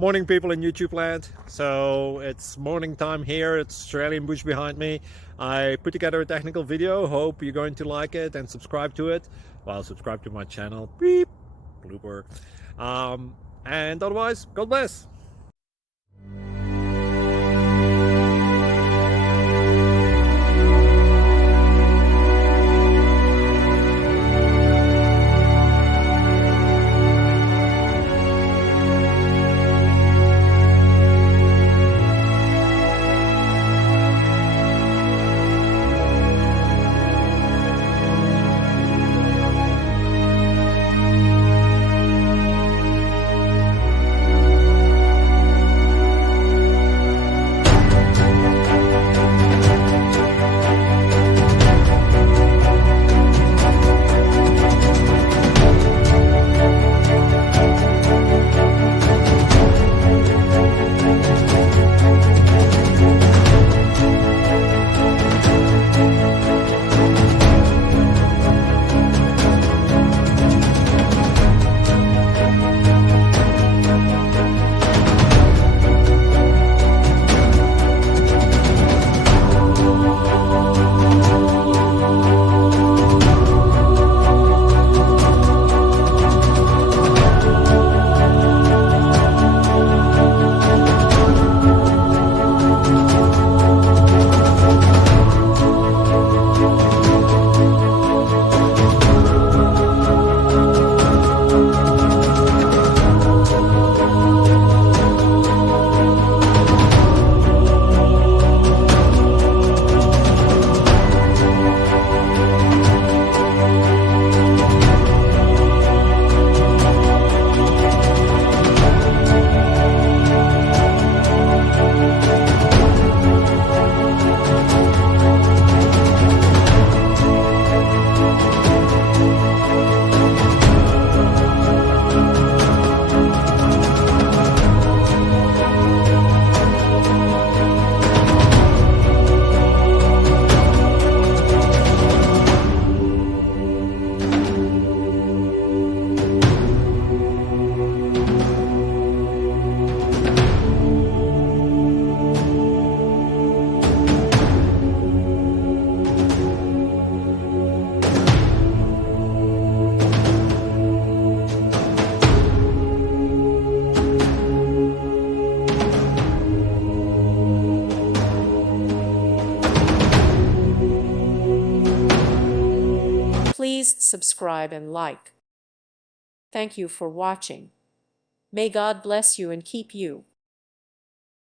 Morning, people in YouTube land. So it's morning time here. It's Australian bush behind me. I put together a technical video. Hope you're going to like it and subscribe to it. Well, subscribe to my channel. Beep. Blooper. And otherwise, God bless. Please subscribe and like. Thank you for watching. May God bless you and keep you.